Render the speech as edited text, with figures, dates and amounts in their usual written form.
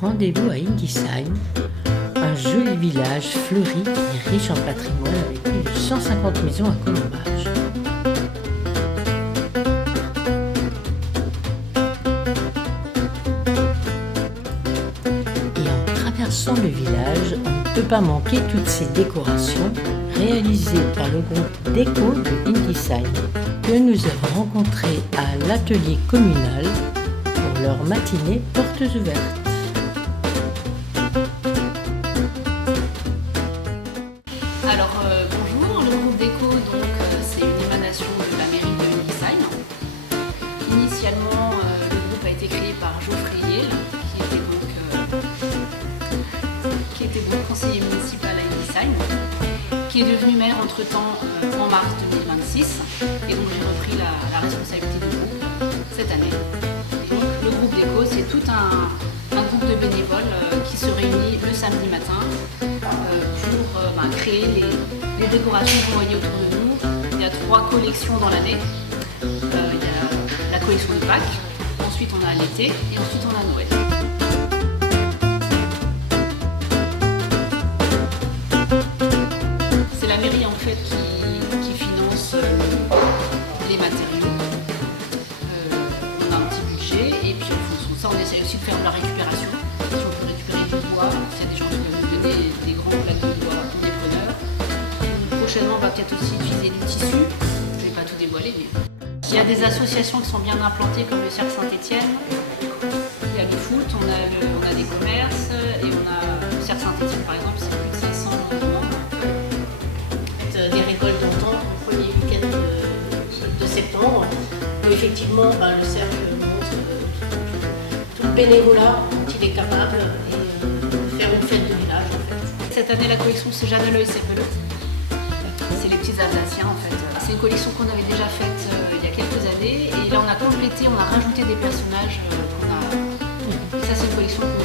Rendez-vous à Indisheim, un joli village fleuri et riche en patrimoine avec plus de 150 maisons à colombage. Et en traversant le village, on ne peut pas manquer toutes ces décorations réalisées par le groupe Déco de Indisheim que nous avons rencontré à l'atelier communal pour leur matinée portes ouvertes. Bonjour, le groupe Déco, c'est une émanation de la mairie de Indisheim. Initialement, le groupe a été créé par Geoffrey Yel, qui était conseiller municipal à Indisheim, qui est devenu maire entre-temps en mars 2026. Et donc j'ai repris la responsabilité du groupe cette année. Et donc le groupe Déco, c'est tout un groupe de bénévoles qui se réunit le samedi matin pour créer les décorations que vous voyez autour de nous. Il y a 3 collections dans l'année. Il y a la collection de Pâques, ensuite on a l'été et ensuite on a Noël. C'est la mairie en fait qui finance les matériaux. On a un petit budget et puis en fonction de ça on essaye aussi de faire de la récupération. Si on peut récupérer du bois, s'il y a des gens qui veulent nous donner des grands plaques de bois ou des preneurs. Prochainement on va peut-être aussi utiliser du tissu. Je ne vais pas tout dévoiler, mais il y a des associations qui sont bien implantées comme le Cercle Saint-Étienne. Il y a le foot, on a des commerces et on a le Cercle Saint-Étienne par exemple, c'est plus de 500 membres. Des récoltes d'antan au premier week-end de septembre, où effectivement le cercle montre tout le bénévolat dont il est capable et faire une fête de village en fait. Cette année la collection c'est Jeanne à l'œil Seppele. C'est les petits Alsaciens en fait. C'est une collection qu'on avait déjà faite il y a quelques années et là on a complété, on a rajouté des personnages qu'on a. Ça c'est une collection qu'on